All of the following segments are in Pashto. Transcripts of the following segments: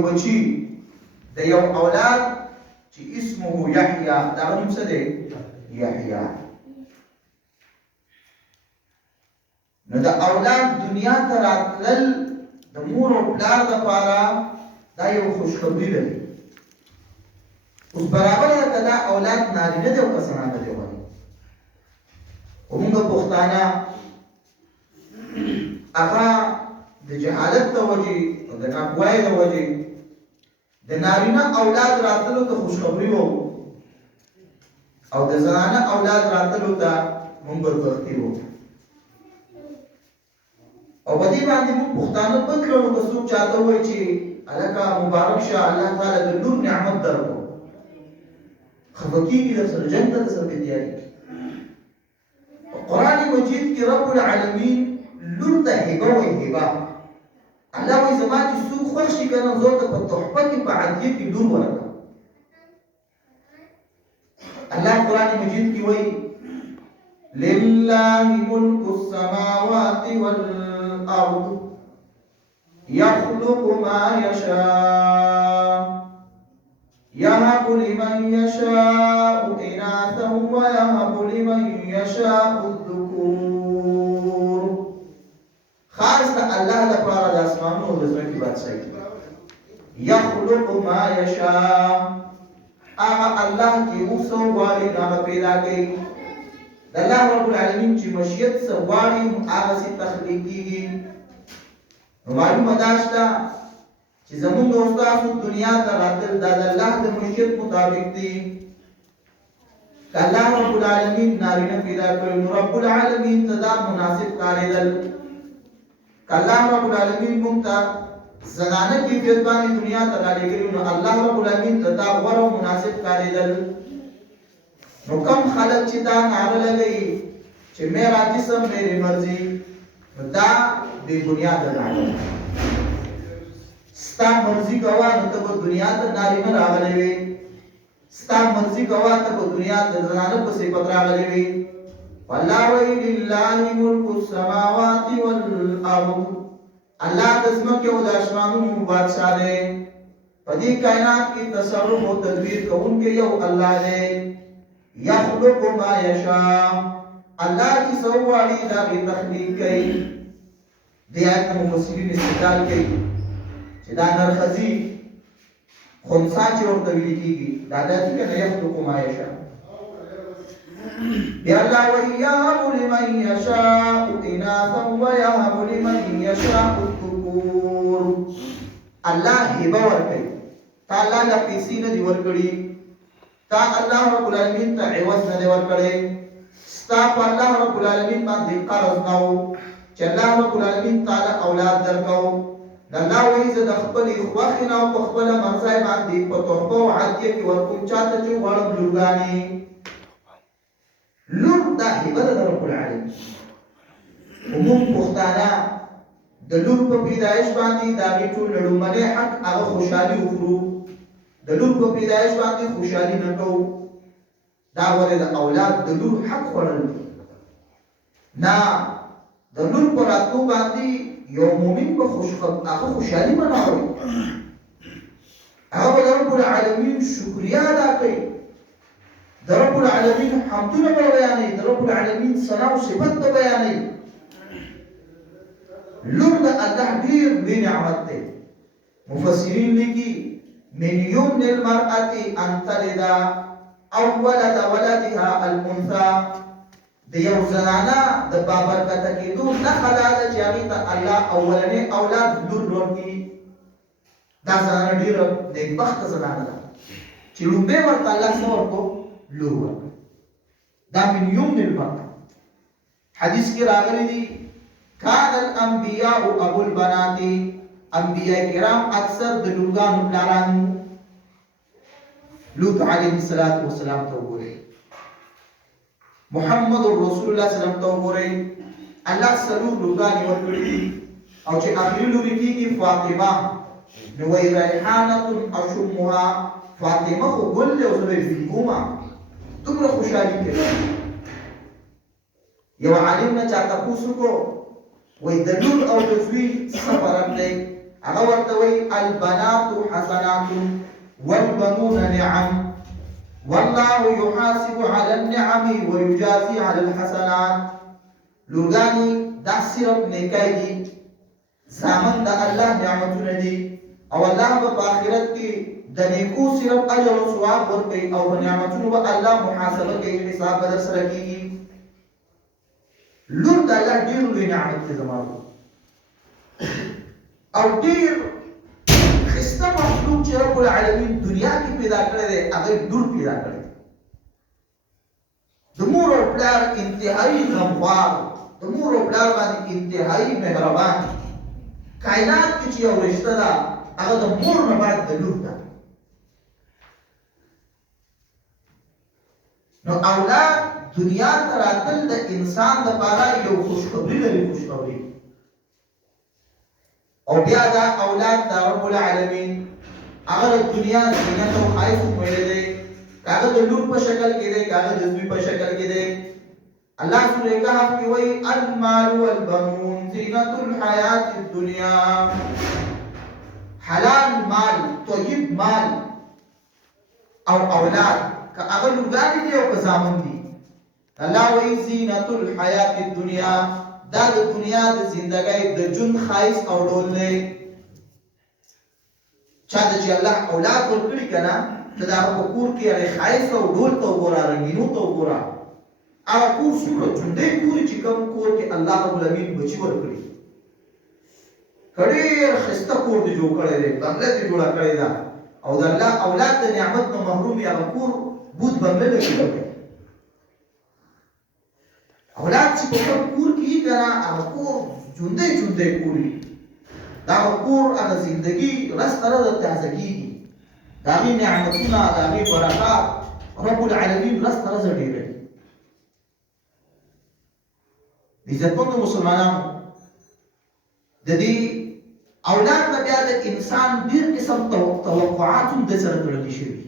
بچی د یو اولاد چې اسمه یحیی دا نوم څه دی؟ یحیی. نو د اولاد دنیا ته راتلل د مور او پلار لپاره دا یو خوشخبري ده. اوس برابر ده که دا اولاد نارینه دی او که زنانه دی وایي. خو موږ پښتانه هغه د جهالت د وجې او د ناپوهۍ د وجې د نارینه اولاد راتلو ته خوشخبري وو او د زنانه اولاد راتلو ته موږ بدبختي وو. او په دې باندې موږ پښتانه بد کړو که څوک چاته ووایي چې هلکه مبارک شه الله تعالی د لور نعمت درکړو، خفه کېږي درسره جنګ ته درسره تیاري. قرآن مجید کې رب العالمین لور ته هبه وایي. هبه الله وایي زما چې څوک خوښ شي که نه زه ورته په تحفه کې په عدیه کې لور ورکړم. الله قرآن مجید کې وایي لله ملک السماوات والارض يخلق ما يشاء يهب لمن يشاء إناثا ويهب لمن يشاء الذكور. خاص الله لپاره د اسمانونو او د ځمکې بادشاہي. يخلق ما يشاء هغه الله چې اوسو غواړي هغه پیدا کوي. د الله رب العالمین چې مشیت څه غواړي هغه سي تخلیق کیږي. نو معلومه ده چې زمونږ او ستاسو دنیا ته راتل دا د الله د مشیت مطابق دي. که الله رب العالمین نارینه پیدا کړي نو رب العالمین ته دا مناسب کارېدل. که الله رب العالمین موږ ته زنانه کیفیت باندې دنیا ته رالیږلي نو الله رب العالمین ته دا غوره او مناسب کارېدل. نو کم خلک چې دا نعره لګوي چې میرا جسم میری مرضی، نو دا بې بنیاده نعره ده. ستا مرضي کوه نو ته به دنیا ته نارینه راغلی وې، ستا مرضي کوه ته به دنیا ته زنانه په صفت راغلی وې. والله وایي لله ملک السماوات والارض الله د ځمکې او د اسمانونو بادشاه دی. په دې کائنات کې تصرف او تدبیر کوونکی یو الله دی. یخلق ما یشاء الله چې څه وغواړي د هغې تخلیق کوي. دې آیت نه مفسرین استدلال کوي چې دا نرخزي خنثی چې ورته ویل کېږي دا داسې که نه یخلق ما یشاء. بیا الله وایي یهب لمن یشاء اناثا ویهب لمن یشاء الذکور. الله هبه ورکوي. تا الله له پیسې نه دي ورکړي، تا الله رب العالمین ته عوض نه دی ورکړی، ستا په الله رب العالمین باندې قرض نه و چې الله رب العالمین تعالی اولاد درکو. الله وایي زه د خپلې خوښې نه او په خپله مرضۍ باندې په تحفه او عدیه کې ورکوم چاته چې غواړم لورګانې. لور دا هبه ده د رب العالمین. خو موږ پښتانه د لور په پیدایش باندې د هغې ټول لړومنی حق هغه خوشحالي وخورو، د لور په پیدایش باندې خوشحالي نه کوو. دا ولې د اولاد د لور حق خوړل دي. نه، د لور په راتلو باندې یو مؤمن په هغه خوشحالي مناوي، هغه به د رب العالمین شکریه ادا کوي، د رب العالمین حمدونه به بیانوي، د رب العالمین ثنا او صفت به بیانوي. لور د الله ډېر لوی نعمت دی. مفسرین لیکي من یمن المرأة ان تلد اول ولدها الانثى. د یو زنانه د بابرکته کېدو نښه دا ده چې هغې ته الله اولنی اولاد لور ورکړي. دا زنانه ډېره نیکبخته زنانه ده چې لومبی ورته الله څه ورکړو؟ لور ورکړو. دا من یمن المرأة. حدیث کې راغلی دي کان الانبیاء ابو البنات، انبیاء کرام اکثر د لورګانو پلاران. لوط علیه السلام ته وګورئ، محمد رسول الله سلام ته وګورئ، الله څلور لورګانې ورکړي دي. او چې اخري لوري کېږي فاطمه، نو وایي ریحانة اشمها، فاطمه خو ګل دی او زه به یې کومه. دومره خوشحالي کوي. یو عالم نه چا تپوس وکړو وایي د لور او د زوی څه فرق دی؟ هغه ورته وایي البنات حسنات والبنون نعم والله يحاسب على النعم ويجازي على الحسنات. لورګانې دا صرف نیکۍ دي، زامن د الله نعمتونه دي، او الله به په آخرت کې د نیکو صرف اجر او ثواب ورکوي، او په نعمتونو به الله محاسبه کوي، حساب به در سره کېږي. لور د الله ډېر لوی نعمت دی زما او ډېر ښایسته مخلوق چې رب العالمین دنیا کې پیدا کړی دی هغه لور پیدا کړی دی. د مور او پلار انتهایي غمخوار، د مور او پلار باندې انتهایي مهربان. کائنات کې چې یو رشته ده هغه د مور نه بعد د لور ده. نو اولاد دنیا ته راتل د انسان دپاره یو خوشخبري لري، خوشخبري. او بیا دا اولاد د رب العالمین هغه د دنیا زینت او ښایست ویلی دی، که هغه د لور په شکل کې دی، که هغه د زوی په شکل کې دی. الله سورة کهف کې وایي المال والبنون زینت الحیات الدنیا. حلال مال، طیب مال او اولاد که هغه لورګانې دي او که زامن دي، الله وایي زینت الحیات الدنیا، دا د دنیا د زندګۍ د ژوند ښایست او ډول دی. چا ته چې الله اولاد ورکړي که نه، ته د هغه په کور کې هغې ښایست او ډول ته وګوره، رنګینو ته وګوره. هغه کور څومره ژوندی کور چې کوم کور کې الله رب العالمین بچي ورکړي. که ډېر ښایسته کور دې جوړ کړی دی، بنګله دې جوړه کړې ده، او د الله اولاد د نعمت نه محروم وي، هغه کور بوت بنګله نه جوړوي. اولاد چې په خپل کور کې وي که نه، هغه کور ژوندی ژوندی کور وي. د هغه کور هغه زندګي ورځ تر ورځه تازه کېږي، د هغې نعمتونه، د هغې برکات رب العالمین ورځ تر ورځه ډېروي. د عزتمندو مسلمانانو د دې اولاد نه بیا د انسان ډېر قسم توقعات هم د سره تړلي شوي،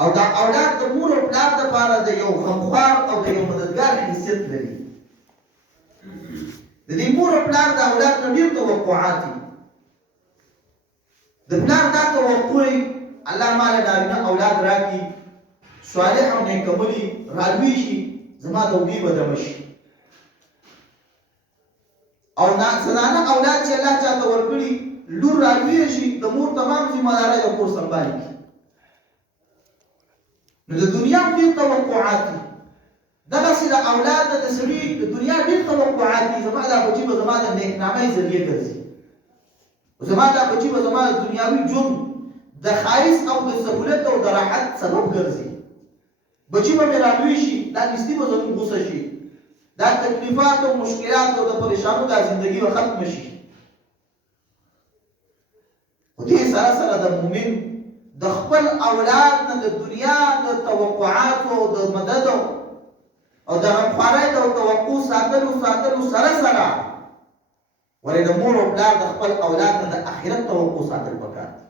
او دا اولاد د مور او پلار دپاره د یو غمخوار او د یو مددګار حیثیت لري. د دې مور او پلار د اولاد نه ډېر توقعات دي. د پلار دا توقع وي الله ماله نارینه اولاد راکړي، صالح او نیکعملي رالوی شي، زما د اوږې به دمه شي. او زنانه اولاد چې الله چاته ورکړي، لور رالویه شي، د مور تمام ذمهدارۍ د کور سنبالي کړي. نو د دنیا ډېر توقعات دي. دغسې د اولاد د سړي د دنیا ډېر توقعات دي. زما دا بچي به زما د نیکنامۍ ذریعه ګرځي، زما دا بچي به زما د دنیاوي ژوند د ښایست او د سهولت او د راحت سبب ګرځي. بچي به مې رالوی شي، دا نیستي به زموږ غوسه شي، دا تکلیفات او مشکلات او د پریشانو دا زندگی به ختم شي. خو دې سره سره د مؤمن د خپل اولاد نه د دنیا د توقعاتو او د مدد او د غمخوارۍ د توقع ساتلو سره سره ولې د مور او پلار د خپل اولاد نه د آخرت توقع ساتل پکار دي.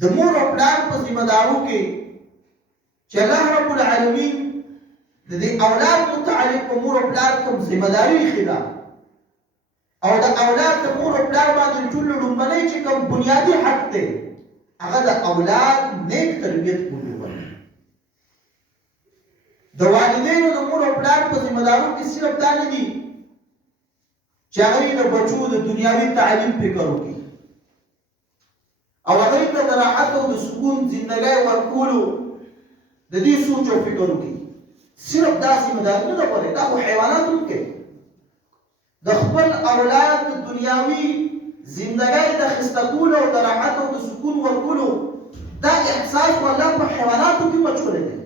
د مور او پلار په ذمه دارو کې چې الله رب العالمین د دې اولاد متعلق په مور او پلار کوم ذمه داري ایښې ده، او د اولاد د مور او پلار باندې ټول لومړنی چې کوم بنیادي حق دی هغه د اولاد نیک تربیت کول. د والدینو د مور او پلار په ذمه دارو کې صرف دا نه دي چې هغوی د بچو د دنیاوي تعلیم فکر وکړي او هغوی ته د راحت او د سکون زندګۍ ورکولو د دې سوچ او فکر وکړي. صرف دا ذمه داري نه ده غواړي، دا خو حیوانات هم کوي. د خپل اولاد د دنیاوي زندګۍ د ښایسته کولو او د راحت او د سکون ورکولو دا احساس والله په حیواناتو کې مچولی دی.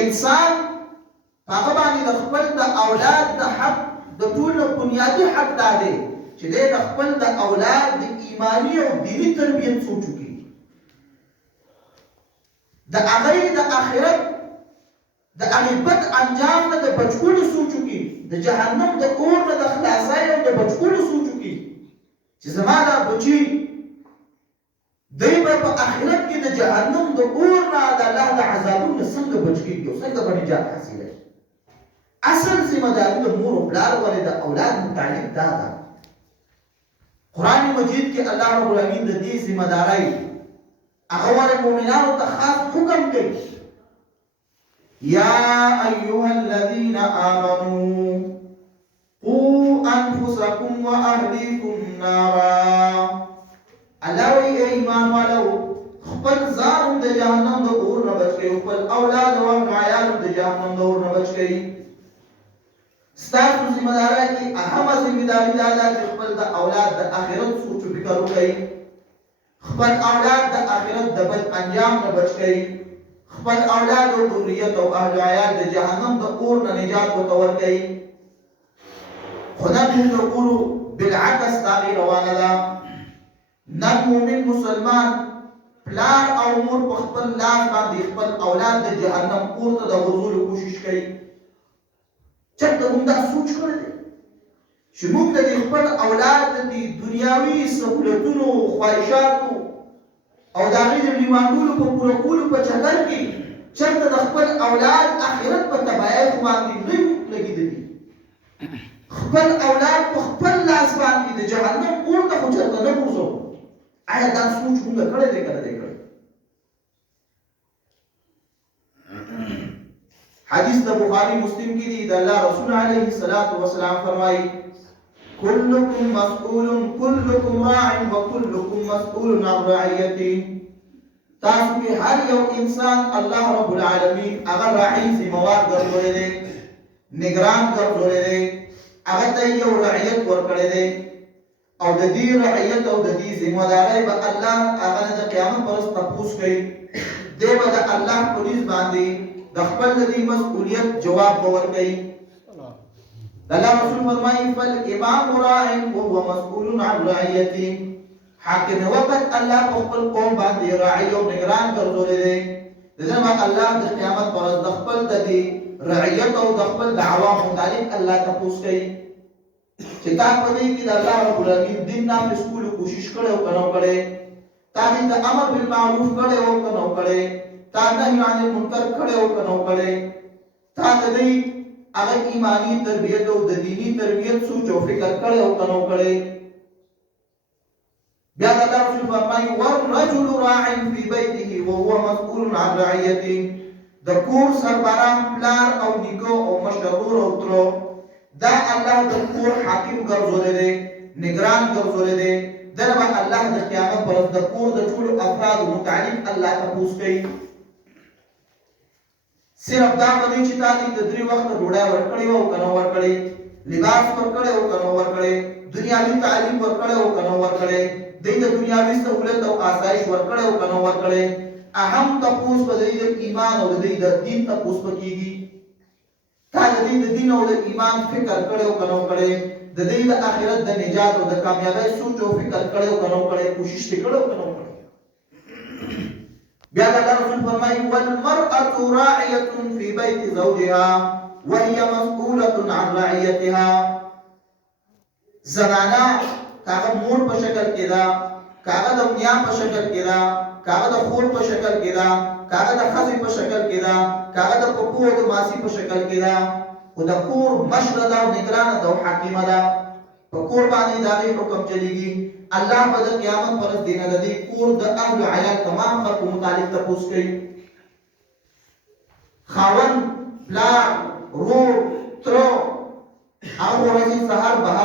انسان هغه باندې د خپل د اولاد د حق د ټولو بنیادي حق دا دی چې دی د خپل د اولاد د ایماني او دیني تربیت سوچ وکړي، د هغوی د آخرت د هغې بد انجام نه د بچکولو سوچ وکړي، د جهنم د اور نه د خلاصۍ او د بچکولو سوچ وکړي چې زما دا بچي دی به په آخرت کې د جهنم د اور نه د الله د عذابونو څنګه بچ کېږي او څنګه به نجات حاصلوي. اصل ذمہ داری د مور او پلار ولې د اولاد متعلق دا ده. قرآن مجید کې الله رب العالمین د دې ذمہ داری هغه مؤمنانو ته خاص حکم کوي. یا ایها الذین آمنوا قوا انفسکم واهلیکم نارا. الله وی ایمان والو خپل ځان د جهنم د اور نه بچ کړئ، خپل اولاد او عیال د جهنم د اور نه بچ کړئ. ستاسو ذمہ داری کې اهمه ذمہ داری دا ده چې خپل د اولاد د آخرت سوچ او فکر وکړئ، خپل اولاد د آخرت د بد انجام نه بچ کړئ، خپل اولاد او ذریت او اهل عیال د جهنم د اور نه نجات ورکړئ. خدا دې د اور بالعکس تغییر روانه ده. نن مومن مسلمان پلار او مور په خپل لاس باندې خپل اولاد د جهنم اور ته د غورځولو کوشش کوي. چېرته موږ دا سوچ کړی دی چې موږ د خپل اولاد د دنیاوي سهولتونو خواهشاتو او د هغې د ریمانډولو په پوره کولو په چکر کې چېرته د خپل اولاد آخرت په تباهۍ باندې نه یو لګېدلي. خپل اولاد په خپل لاس باندې د جهنم اور ته خو چېرته نه غورځوو. آیا دا سوچ موږ کړی دی که نه دی کړی؟ حدیث د بخاری مسلم کې دی د الله رسول علیه الصلاۃ والسلام فرمایي کلکم مسئول کلکم راع وکلکم مسئول عن رعیته. تاسو کې هر یو انسان الله رب العالمین هغه راعي ذمہوار ګرځولی دی، نگران ګرځولی دی، هغه ته یو رعیت ورکړی دی او د دې رعیت او د دې ذمہ داری به الله هغه د قیامت پر ورځ تپوس کوي. دی به د الله په نس باندې د خپل د دې مسؤلیت جواب به ورکوي. الله رسول فرمایي فالامام راع وهو مسؤول عن رعیته. حاکم وقت الله په خپل قوم باندې راعي او نگران ګرځولی دی. د دې نه الله د قیامت پر ورځ د خپل د دې رعیت او د خپل د عوامو متعلق الله تپوس کوي چې تا په دې کې د الله رب العالمین دین نافذ کولو کوشش کړی او که نه کړی، تا دې د امر بالمعروف کړی او که نه کړی، تا نهی عن المنکر کړی او که نه کړی، تا د دې هغه ایمانی تربیت او د دینی تربیت سوچ او فکر کړی او که نه کړی. بیا د الله رسول فرمایي والرجل راع فی بیته وهو مسؤول عن رعیته. د کور سربران پلار او نیکه او مشرور او ترو دا الله د کور حاکم ګرځولی دی، نگران ګرځولی دی. دنه به الله د قیامت پر ورځ د کور د ټولو افرادو متعلق الله تپوس کوي. صرف دا به دی چې تا دې د 3 وخته ډوډۍ ورکړې وه او که نه ورکړې، لباس ورکړی او که نه ورکړې، دنیاوي تعلیم ورکړی او که نه ورکړې، دوی د دنیاوي سهولت او آسایش ورکړی او که نه ورکړې. اهم تپوس به د دوی د ایمان او د دوی د دین تپوس به کېږي. تا د دوی د دین او د ایمان فکر کړی او که نه کړی، د دوی د آخرت د نجات او د کامیابۍ سوچ او فکر کړی او که نه کړی، کوشش دې کړی او که نه کړی. بیا د الله رسول فرمایي والمرأة راعیة فی بیت زوجها وهي مسؤولة عن رعیتها. زنانه کاغه مور په شکل کې ده، کاغه د نیا په شکل کې ده، کاغه د خور په شکل کې ده، کاغه د ښځې په شکل کې ده، کاغه د پپو او د ماسي په شکل کې ده، خو د کور مشره ده او نگرانه ده او حاکمه ده. په کور باندې د هغې حکم چلیږي. الله به د قیامت پر ورځ د نه د دې کور د اهل عیال تمام خلکو متعلق تپوس کوي. خاوند، پلار، ورور، تره هغه ورځې سهار بهر